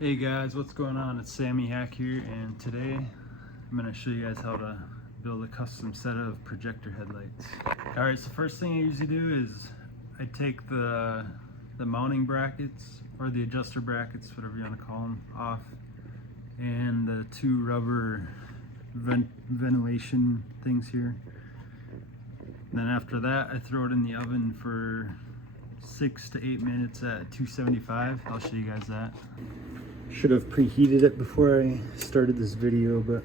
Hey guys, what's going on? It's Sammy Hack here, and today I'm going to show you guys how to build a custom set of projector headlights. Alright, so first thing I usually do is I take the mounting brackets, or the adjuster brackets, whatever you want to call them, off, and the two rubber ventilation things here. And then after that, I throw it in the oven for 6 to 8 minutes at 275. I'll show you guys that. Should have preheated it before I started this video, but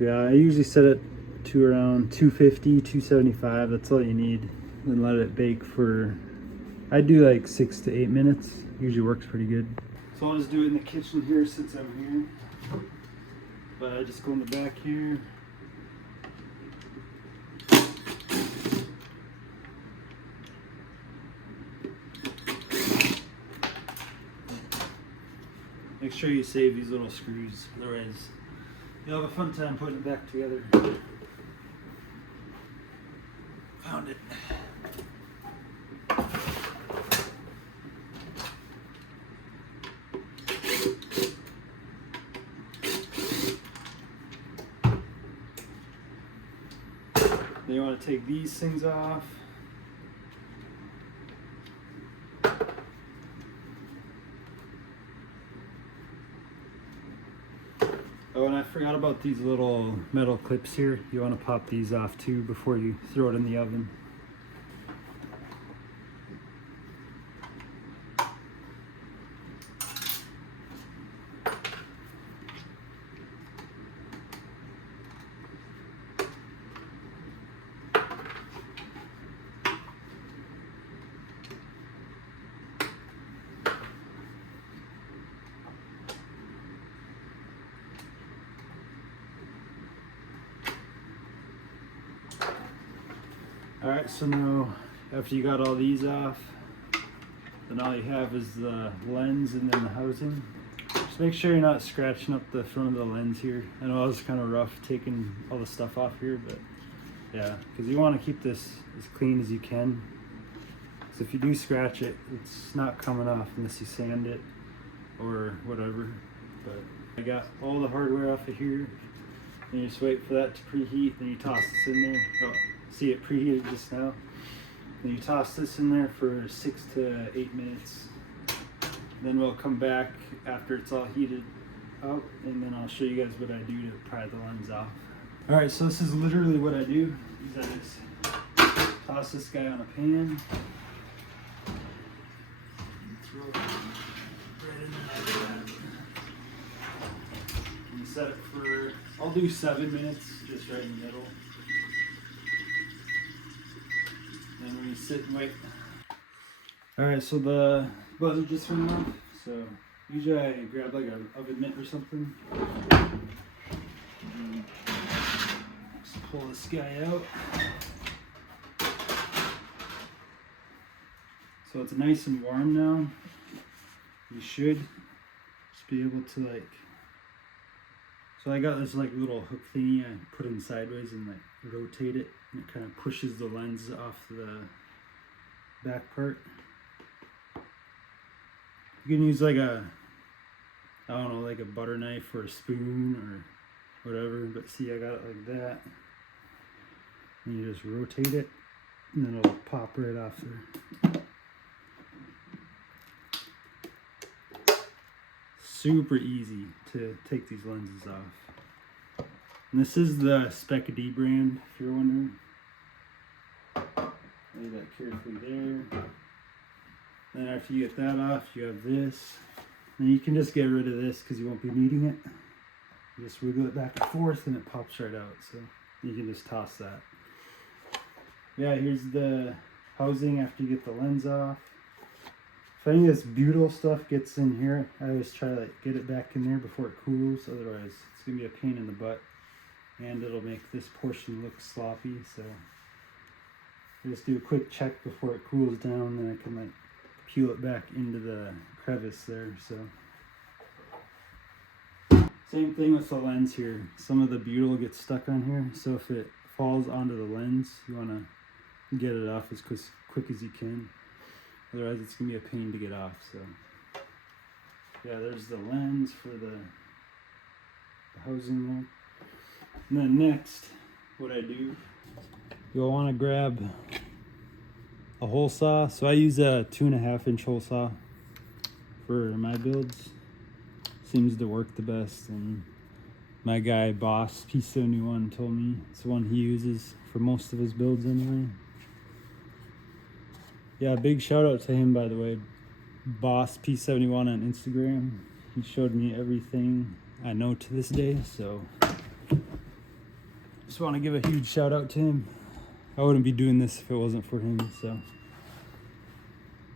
yeah, I usually set it to around 250, 275. That's all you need. Then let it bake for, I do like 6 to 8 minutes. Usually works pretty good. So I'll just do it in the kitchen here since I'm here. But I just go in the back here. Make sure you save these little screws, otherwise you'll have a fun time putting it back together. Found it. Then you want to take these things off. Oh, and I forgot about these little metal clips here. You want to pop these off too before you throw it in the oven. Alright, so now after you got all these off, then all you have is the lens and then the housing. Just make sure you're not scratching up the front of the lens here. I know it was kind of rough taking all the stuff off here, but yeah, because you want to keep this as clean as you can. So if you do scratch it, it's not coming off unless you sand it or whatever. But I got all the hardware off of here. And you just wait for that to preheat, then you toss this in there. Oh, see it preheated just now. Then you toss this in there for 6 to 8 minutes. Then we'll come back after it's all heated up, and then I'll show you guys what I do to pry the lens off. Alright, so this is literally what I do. I just toss this guy on a pan. Throw it right in there like that. And set it for, I'll do 7 minutes, just right in the middle. Then we're gonna sit and wait. Alright, so the buzzer just went off. So usually I grab like an oven mitt or something. And just pull this guy out. So it's nice and warm now. You should just be able to like, so I got this like little hook thingy, I put it in sideways and like rotate it, and it kind of pushes the lens off the back part. You can use like a, I don't know, like a butter knife or a spoon or whatever, but see, I got it like that. And you just rotate it, and then it'll pop right off there. Super easy to take these lenses off. And this is the Spec D brand, if you're wondering. Lay that carefully there. Then after you get that off, you have this. And you can just get rid of this because you won't be needing it. You just wiggle it back and forth and it pops right out. So you can just toss that. Yeah, here's the housing after you get the lens off. If any of this butyl stuff gets in here, I always try to like get it back in there before it cools. Otherwise, it's gonna be a pain in the butt, and it'll make this portion look sloppy. So I just do a quick check before it cools down, then I can like peel it back into the crevice there. So same thing with the lens here. Some of the butyl gets stuck on here, so if it falls onto the lens, you want to get it off as quick as you can. Otherwise, it's going to be a pain to get off. So Yeah, there's the lens for the housing there. And then next, what I do, you'll want to grab a hole saw. So I use a 2.5-inch hole saw for my builds. Seems to work the best, and my guy Boss P71 told me it's the one he uses for most of his builds anyway. Yeah, big shout out to him, by the way. Boss P71 on Instagram. He showed me everything I know to this day, so just want to give a huge shout out to him. I wouldn't be doing this if it wasn't for him. So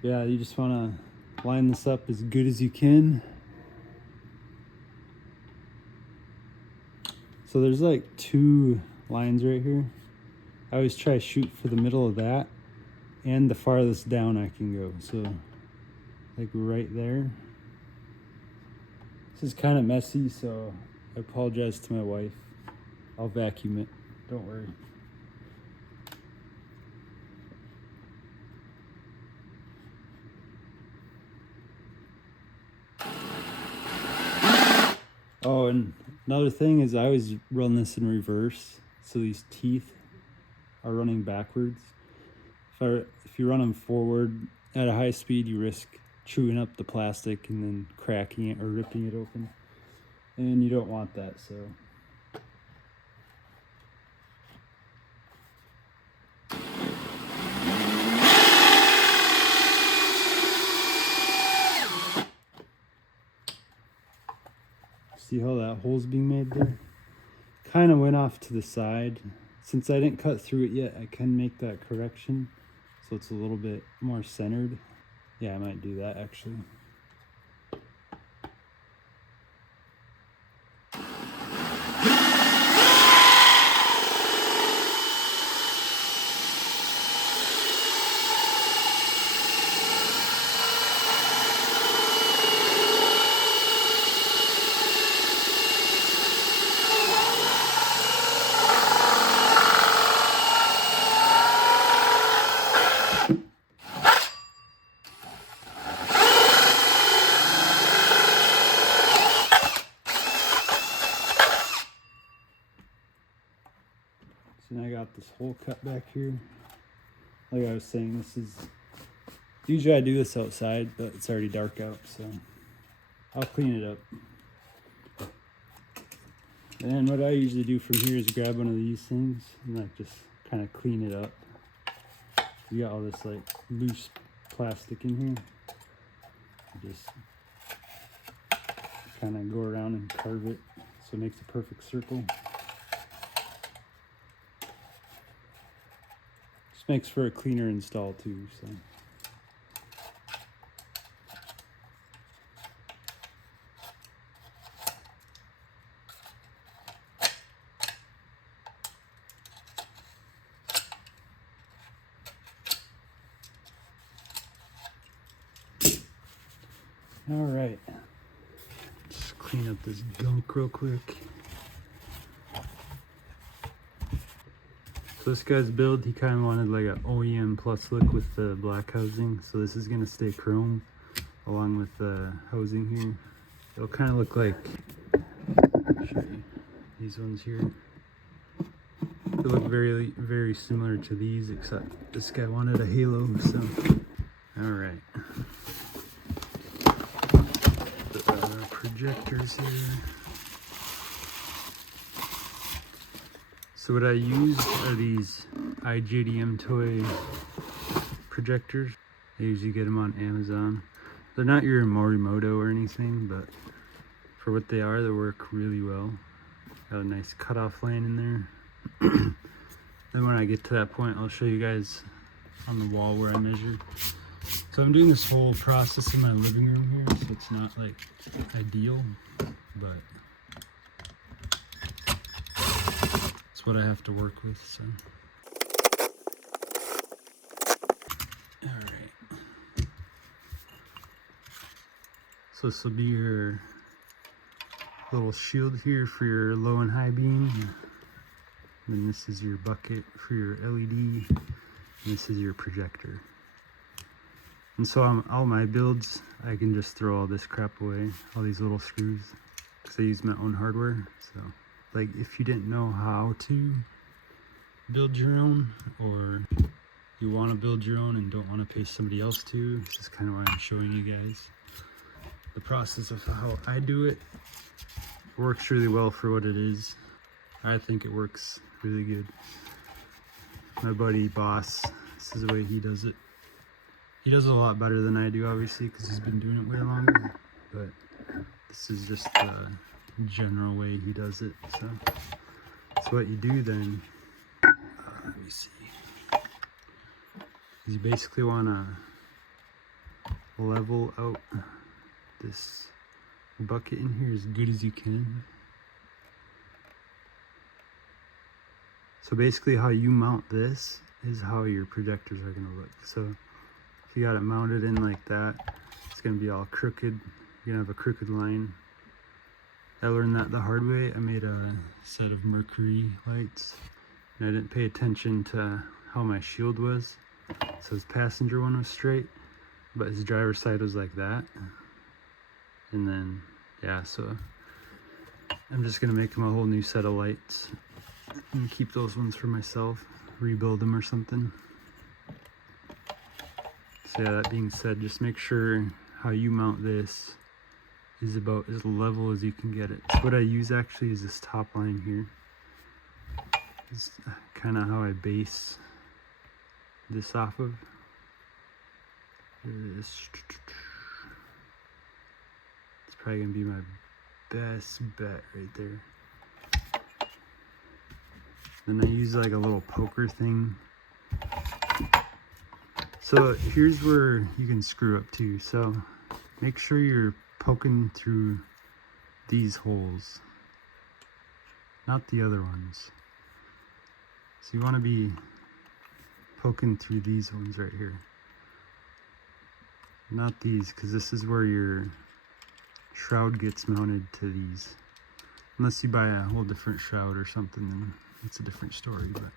yeah, you just want to line this up as good as you can. So there's like 2 lines right here. I always try to shoot for the middle of that and the farthest down I can go. So like right there. This is kind of messy, so I apologize to my wife. I'll vacuum it, don't worry. Oh, and another thing is I always run this in reverse, so these teeth are running backwards. If you run them forward at a high speed, you risk chewing up the plastic and then cracking it or ripping it open, and you don't want that. So see how that hole's being made there? Kind of went off to the side. Since I didn't cut through it yet, I can make that correction so it's a little bit more centered. Yeah, I might do that actually. And I got this hole cut back here. Like I was saying, this is usually I do this outside, but it's already dark out, so I'll clean it up. And what I usually do from here is grab one of these things and like just kind of clean it up. You got all this like loose plastic in here. Just kind of go around and carve it so it makes a perfect circle. Just makes for a cleaner install too, so. All right, just clean up this gunk real quick. So this guy's build, he kind of wanted like an OEM plus look with the black housing. So this is gonna stay chrome along with the housing here. It'll kind of look like, I'll show you these ones here. They look very, very similar to these, except this guy wanted a halo, so. All right. The projectors here. So what I use are these iJDM toy projectors. I usually get them on Amazon. They're not your Morimoto or anything, but for what they are, they work really well. Got a nice cutoff lane in there. Then when I get to that point, I'll show you guys on the wall where I measured. So I'm doing this whole process in my living room here, so it's not like ideal, but what I have to work with, so. All right. So this will be your little shield here for your low and high beam. And then this is your bucket for your LED. And this is your projector. And so on all my builds, I can just throw all this crap away, all these little screws, because I use my own hardware. So, like, if you didn't know how to build your own, or you want to build your own and don't want to pay somebody else to, this is kind of why I'm showing you guys the process of how I do it. It works really well for what it is. I think it works really good. My buddy Boss, this is the way he does it. He does it a lot better than I do, obviously, because he's been doing it way longer, but this is just the general way he does it. So what you do then, let me see, is you basically want to level out this bucket in here as good as you can. So basically how you mount this is how your projectors are going to look. So if you got it mounted in like that, it's going to be all crooked. You're going to have a crooked line. I learned that the hard way. I made a set of Mercury lights, and I didn't pay attention to how my shield was. So his passenger one was straight, but his driver's side was like that. And then, yeah, so I'm just going to make him a whole new set of lights and keep those ones for myself, rebuild them or something. So yeah, that being said, just make sure how you mount this is about as level as you can get it. So what I use actually is this top line here. It's kind of how I base this off of. It's probably gonna be my best bet right there. Then I use like a little poker thing. So here's where you can screw up too. So make sure you're poking through these holes, not the other ones. So you want to be poking through these ones right here, not these, because this is where your shroud gets mounted to these. Unless you buy a whole different shroud or something, then it's a different story. But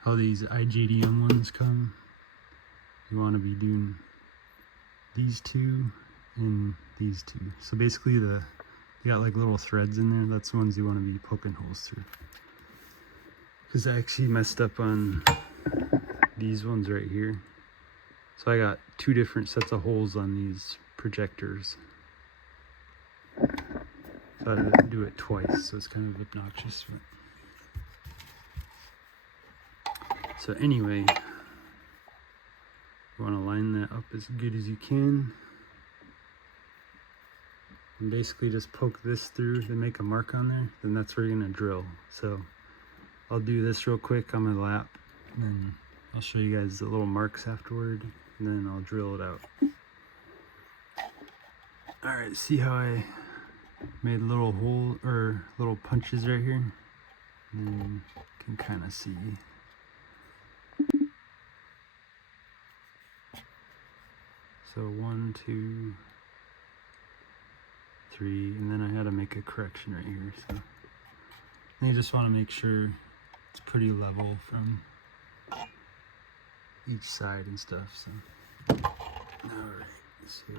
how these IJDM ones come, you want to be doing these two and these two. So basically they got like little threads in there. That's the ones you want to be poking holes through. Because I actually messed up on these ones right here. So I got two different sets of holes on these projectors. So I had to do it twice, so it's kind of obnoxious. So anyway, you want to line that up as good as you can. And basically just poke this through, then make a mark on there, then that's where you're going to drill. So I'll do this real quick on my lap, and then I'll show you guys the little marks afterward, and then I'll drill it out. Alright, see how I made little hole or little punches right here? And then you can kind of see. So 1, 2, 3, and then I had to make a correction right here. So you just want to make sure it's pretty level from each side and stuff. So alright, so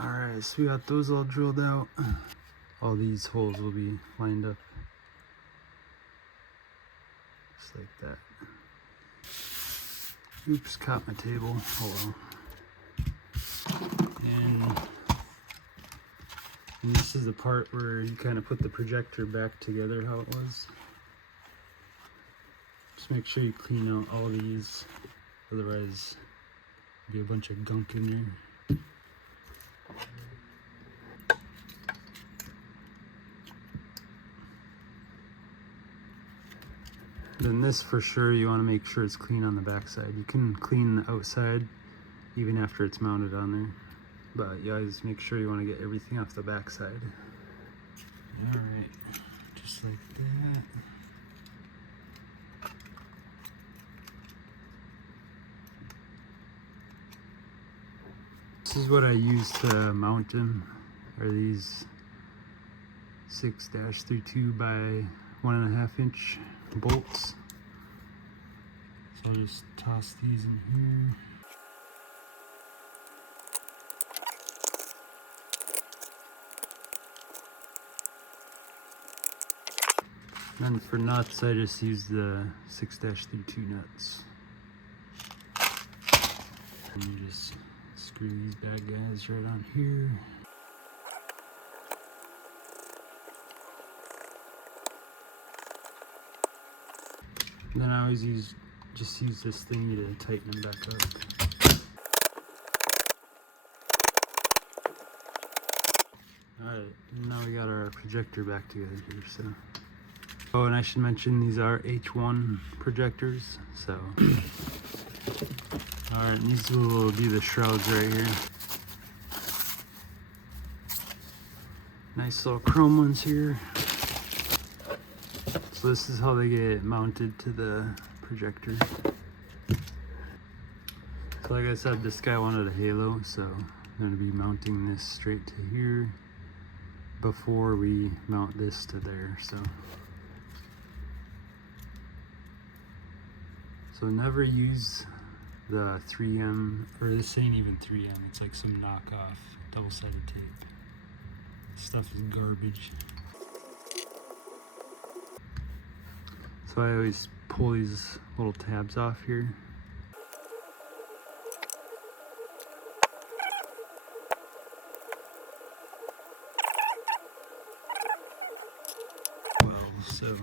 alright, so we got those all drilled out. All these holes will be lined up just like that. Oops, caught my table. Oh well. And this is the part where you kind of put the projector back together how it was. Just make sure you clean out all these, otherwise there'll be a bunch of gunk in there. Then this for sure, you want to make sure it's clean on the back side. You can clean the outside even after it's mounted on there, but you always make sure you want to get everything off the back side. Alright, just like that. This is what I use to mount them, are these 6-32 by 1.5 inch bolts. So I'll just toss these in here. And for nuts, I just use the 6-32 nuts. And you just screw these bad guys right on here. And then I always just use this thingy to tighten them back up. Alright, now we got our projector back together here, so. Oh, and I should mention these are H1 projectors, so. Alright, and these will be the shrouds right here. Nice little chrome ones here. So this is how they get mounted to the projector. So like I said, this guy wanted a halo, so I'm going to be mounting this straight to here before we mount this to there. So never use the 3M, or this ain't even 3M, it's like some knockoff double-sided tape. This stuff is garbage. So I always pull these little tabs off here. So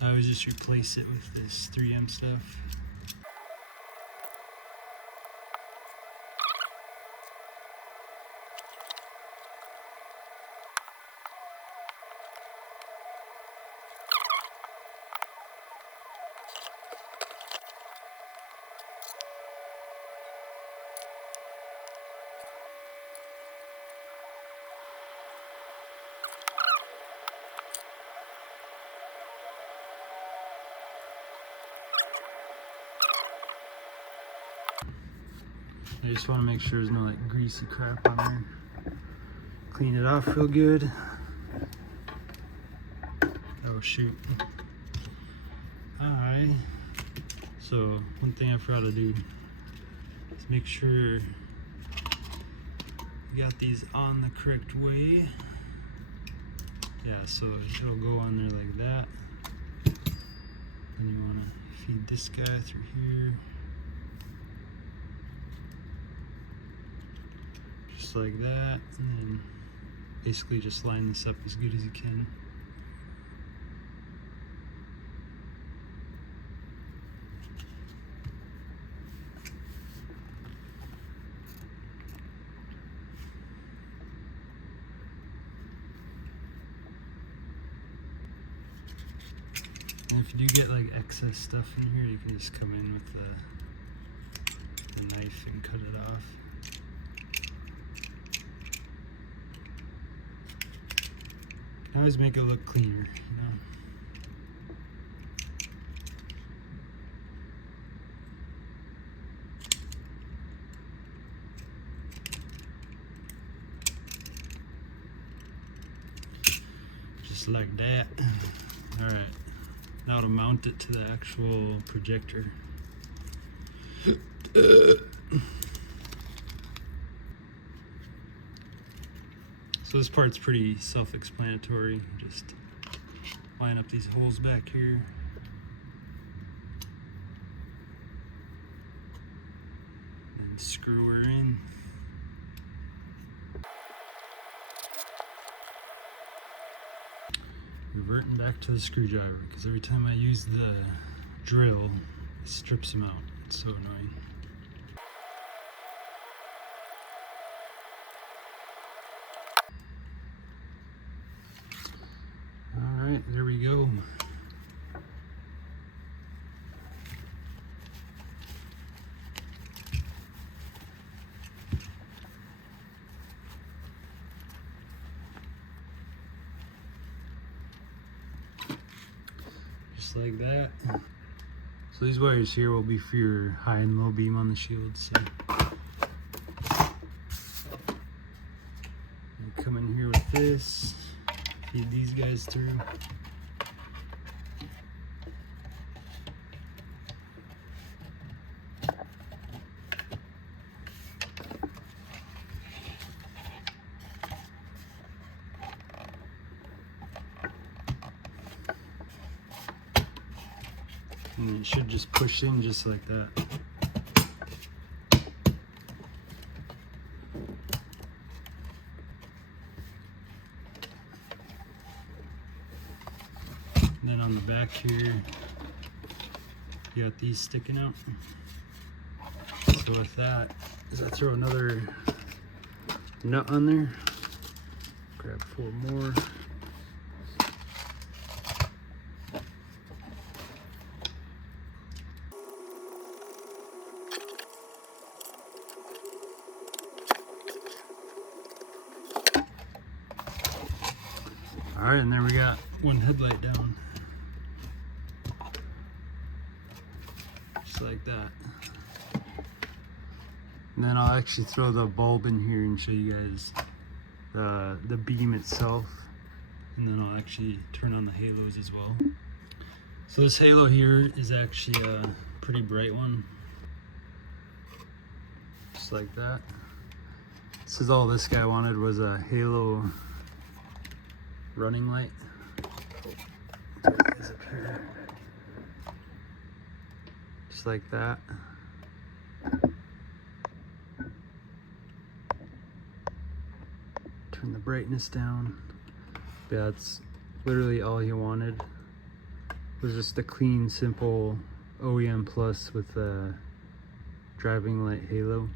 I always just replace it with this 3M stuff. I just want to make sure there's no like greasy crap on there. Clean it off real good. Oh shoot. So one thing I forgot to do is make sure you got these on the correct way. Yeah, so it'll go on there like that. And you want to feed this guy through here. Just like that, and then basically just line this up as good as you can. And if you do get like excess stuff in here, you can just come in with the knife and cut it off. I always make it look cleaner, you know. Just like that. Alright, now to mount it to the actual projector. So this part's pretty self-explanatory. Just line up these holes back here. And screw her in. Reverting back to the screwdriver, because every time I use the drill, it strips them out. It's so annoying. Alright, there we go. Just like that. So these wires here will be for your high and low beam on the shield. So this, feed these guys through. And it should just push in just like that. And then on the back here, you got these sticking out. So with that, is I throw another nut on there, grab 4 more. All right, and there we got 1 headlight down. Just like that. And then I'll actually throw the bulb in here and show you guys the beam itself. And then I'll actually turn on the halos as well. So this halo here is actually a pretty bright one. Just like that. This is all this guy wanted, was a halo running light. Is up here. Just like that. Turn the brightness down. Yeah, that's literally all he wanted. It was just a clean, simple OEM Plus with a driving light halo.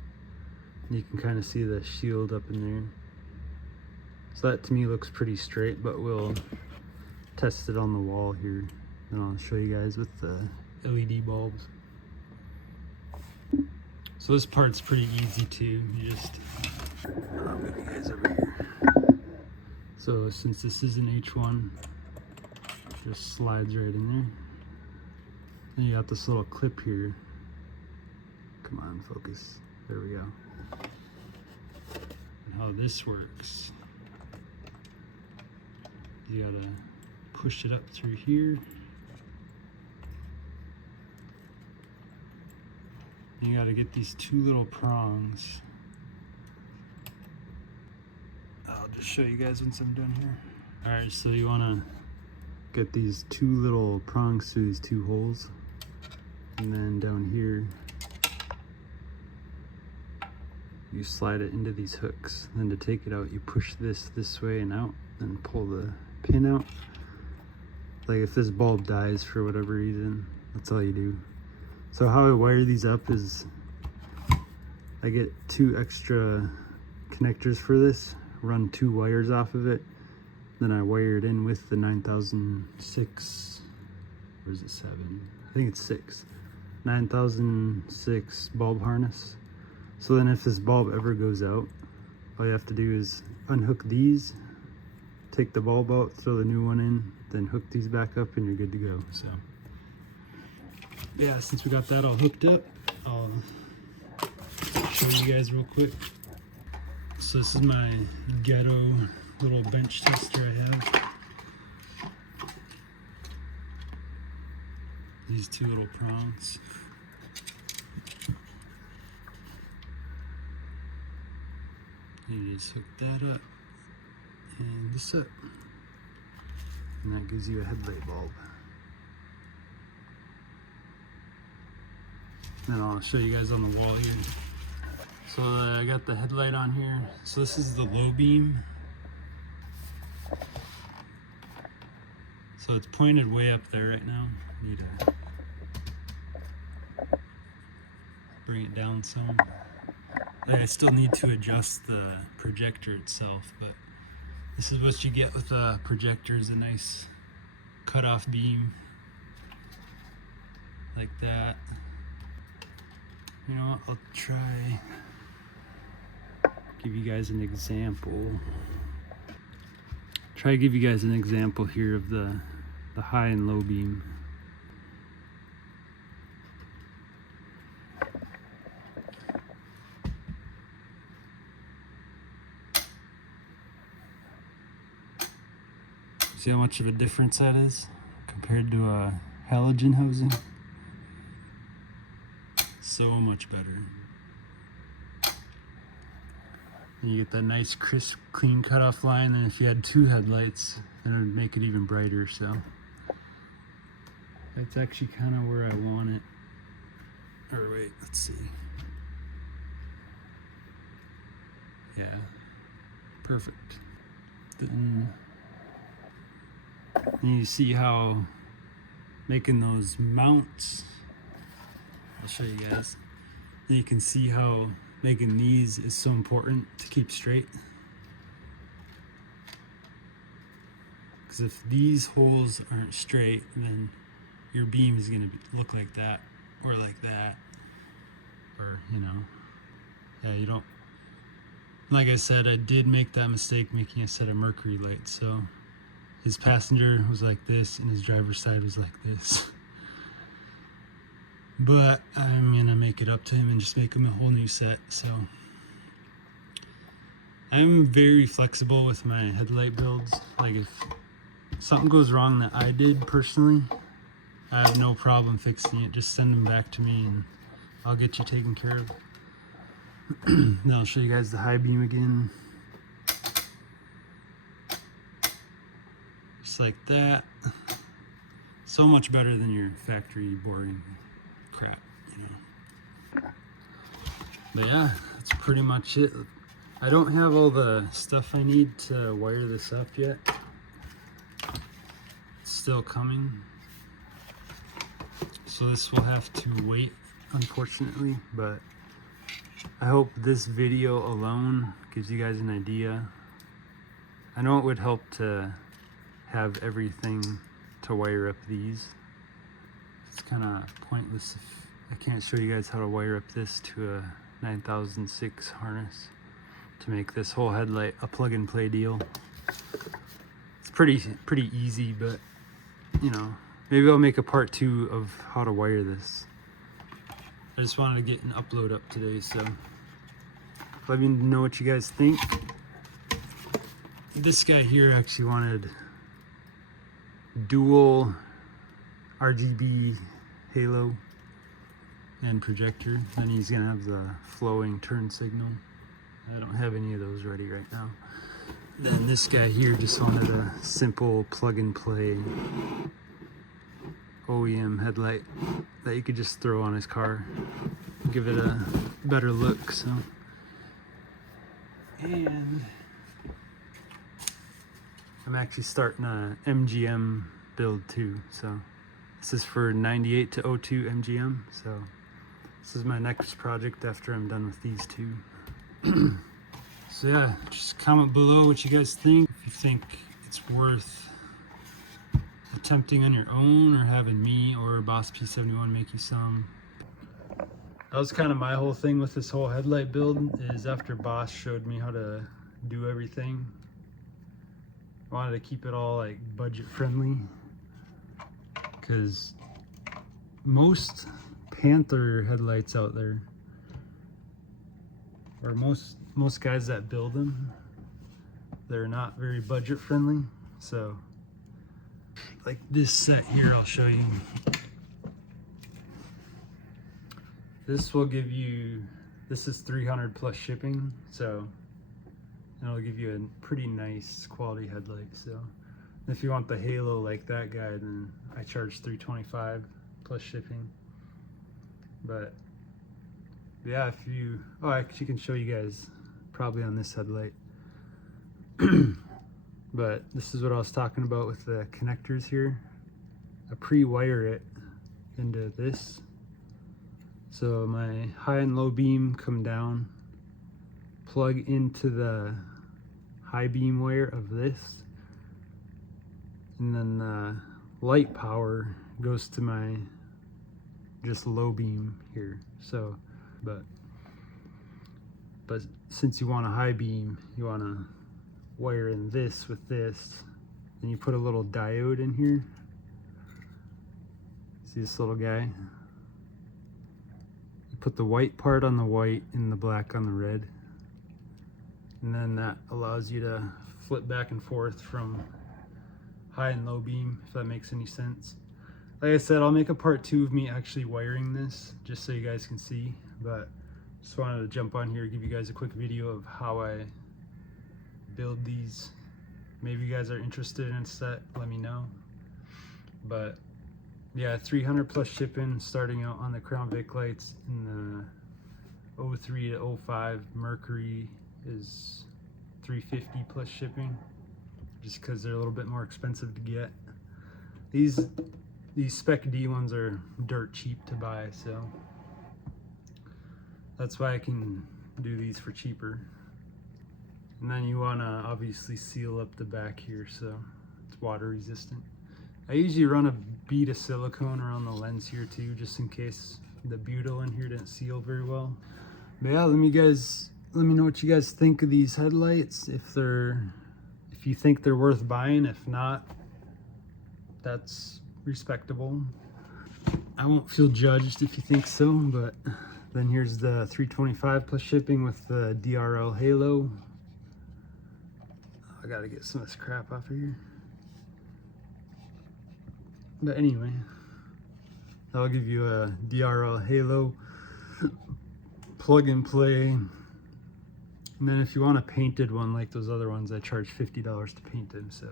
You can kind of see the shield up in there. So that to me looks pretty straight, but we'll test it on the wall here. And I'll show you guys with the LED bulbs. So this part's pretty easy too. You just, I'll move you guys over here. So since this is an H1, just slides right in there. Then you got this little clip here. Come on, focus. There we go. And how this works. You gotta push it up through here. And you gotta get these 2 little prongs. I'll just show you guys once I'm done here. Alright, so you wanna get these 2 little prongs through these 2 holes. And then down here, you slide it into these hooks. And then to take it out, you push this way and out, and pull the pin out. Like if this bulb dies for whatever reason, that's all you do. So how I wire these up is I get 2 extra connectors for this, run 2 wires off of it, then I wire it in with the 9006, or is it 7? I think it's 6. 9006 bulb harness. So then if this bulb ever goes out, all you have to do is unhook these, take the bulb out, throw the new one in, then hook these back up and you're good to go. So yeah, since we got that all hooked up, I'll show you guys real quick. So this is my ghetto little bench tester I have. These 2 little prongs. And you just hook that up and this up. And that gives you a headlight bulb. Then I'll show you guys on the wall here. So I got the headlight on here. So this is the low beam. So it's pointed way up there right now. Need to bring it down some. Like I still need to adjust the projector itself, but this is what you get with a projector, is a nice cutoff beam like that. You know what, I'll try give you guys an example. Try to give you guys an example here of the high and low beam. See how much of a difference that is compared to a halogen housing? So much better. And you get that nice crisp clean cutoff line, and if you had 2 headlights then it would make it even brighter. So that's actually kind of where I want it. Or wait, let's see. Yeah, perfect. Then you see how making those mounts, I'll show you guys. And you can see how making these is so important to keep straight. Because if these holes aren't straight, then your beam is going to look like that, or like that, or, you know, yeah, you don't. Like I said, I did make that mistake making a set of mercury lights. So his passenger was like this and his driver's side was like this. But I'm gonna make it up to him and just make him a whole new set. So I'm very flexible with my headlight builds. Like if something goes wrong that I did personally, I have no problem fixing it. Just send them back to me and I'll get you taken care of. Now I'll show you guys the high beam again. Just like that. So much better than your factory boring crap, you know. But yeah, that's pretty much it. I don't have all the stuff I need to wire this up yet. It's still coming. So this will have to wait, unfortunately, but I hope this video alone gives you guys an idea. I know it would help to have everything to wire up these. It's kind of pointless if I can't show you guys how to wire up this to a 9006 harness to make this whole headlight a plug and play deal. It's pretty easy, but you know, maybe I'll make a part 2 of how to wire this. I just wanted to get an upload up today, so let me know what you guys think. This guy here actually wanted dual RGB halo and projector. Then he's gonna have the flowing turn signal. I don't have any of those ready right now. Then this guy here just wanted a simple plug and play OEM headlight that you could just throw on his car, give it a better look. So, and I'm actually starting a MGM build too. So this is for 98 to 02 MGM. So this is my next project after I'm done with these 2. So yeah, just comment below what you guys think. If you think it's worth attempting on your own, or having me or Boss P71 make you some. That was kind of my whole thing with this whole headlight build, is after Boss showed me how to do everything, I wanted to keep it all like budget friendly, because most Panther headlights out there, or most guys that build them, they're not very budget friendly. So like this set here, I'll show you. This will give you, this is 300 plus shipping, so it'll give you a pretty nice quality headlight. So if you want the halo like that guy, then I charge 325 plus shipping. But yeah, if you, oh, I actually can show you guys probably on this headlight. But this is what I was talking about with the connectors here. I pre-wire it into this, so my high and low beam come down, plug into the high beam wire of this, and then the light power goes to my just low beam here. So but since you want a high beam, you want to wire in this with this, and you put a little diode in here. See this little guy? You put the white part on the white and the black on the red, and then that allows you to flip back and forth from high and low beam, if that makes any sense. Like I said, I'll make a part 2 of me actually wiring this, just so you guys can see, but just wanted to jump on here, give you guys a quick video of how I build these. Maybe you guys are interested in a set, let me know. But yeah, 300 plus shipping, starting out on the Crown Vic lights. In the 03 to 05 Mercury is 350 plus shipping, just because they're a little bit more expensive to get. These Spec D ones are dirt cheap to buy, so that's why I can do these for cheaper. And then you want to obviously seal up the back here so it's water resistant. I usually run a bead of silicone around the lens here too, just in case the butyl in here didn't seal very well. But yeah, let me know what you guys think of these headlights. If you think they're worth buying. If not, that's respectable. I won't feel judged if you think so. But then here's the 325 plus shipping with the DRL halo. I gotta get some of this crap off of here. But anyway, I'll give you a DRL halo plug and play. And then if you want a painted one like those other ones, I charge $50 to paint them. So,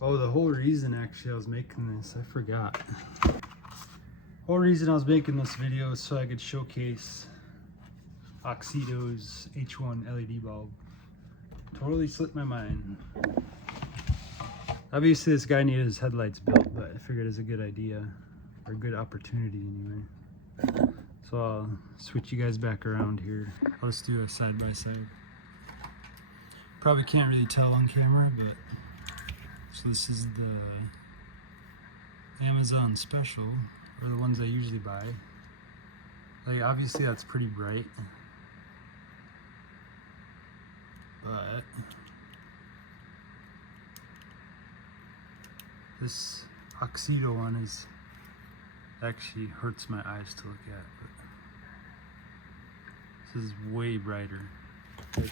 oh, the whole reason actually I was making this, I forgot. The whole reason I was making this video is so I could showcase Oxido's H1 LED bulb. Totally slipped my mind. Obviously this guy needed his headlights built, but I figured it's a good idea, or a good opportunity anyway. So I'll switch you guys back around here. I'll just do a side by side. Probably can't really tell on camera, but so this is the Amazon special, or the ones I usually buy. Like obviously that's pretty bright, but this Oxido one is actually hurts my eyes to look at, but this is way brighter. It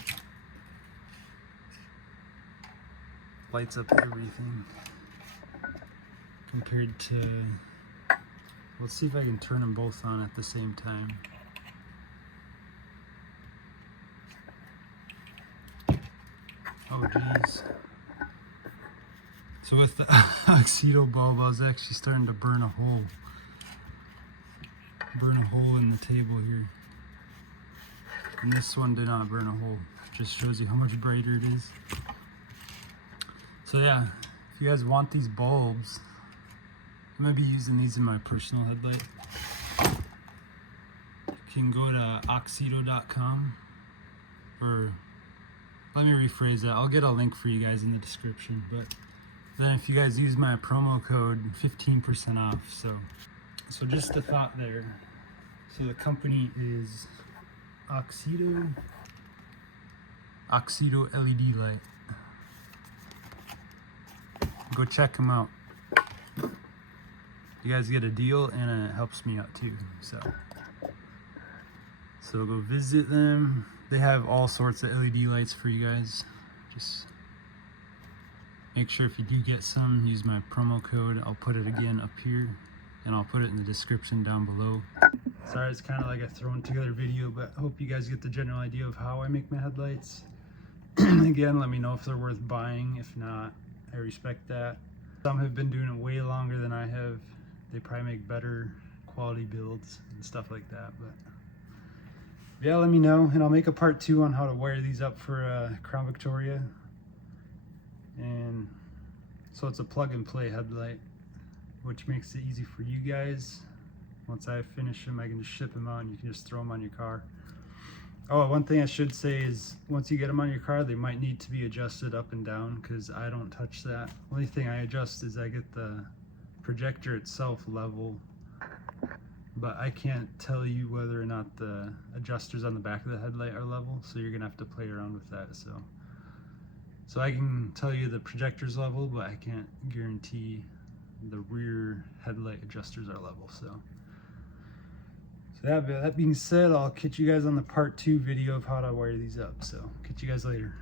lights up everything compared to, let's see if I can turn them both on at the same time. Oh geez. So with the Oxido bulb, I was actually starting to burn a hole in the table here. And this one did not burn a hole. Just shows you how much brighter it is. So yeah, if you guys want these bulbs, I'm gonna be using these in my personal headlight. You can go to oxido.com, or let me rephrase that. I'll get a link for you guys in the description, but then if you guys use my promo code, 15% off. So just a thought there. So the company is Oxido LED light. Go check them out. You guys get a deal and it helps me out too. So go visit them. They have all sorts of LED lights for you guys. Just make sure if you do get some, use my promo code. I'll put it again up here, and I'll put it in the description down below. Sorry, it's kind of like a thrown together video, but I hope you guys get the general idea of how I make my headlights. Again, let me know if they're worth buying. If not, I respect that. Some have been doing it way longer than I have. They probably make better quality builds and stuff like that, but yeah, let me know, and I'll make a part 2 on how to wire these up for Crown Victoria. And so it's a plug and play headlight, which makes it easy for you guys. Once I finish them, I can just ship them out and you can just throw them on your car. Oh, one thing I should say is once you get them on your car, they might need to be adjusted up and down, because I don't touch that. Only thing I adjust is I get the projector itself level, but I can't tell you whether or not the adjusters on the back of the headlight are level, so you're gonna have to play around with that. So I can tell you the projector's level, but I can't guarantee the rear headlight adjusters are level. So that being said, I'll catch you guys on the part 2 video of how to wire these up. So catch you guys later.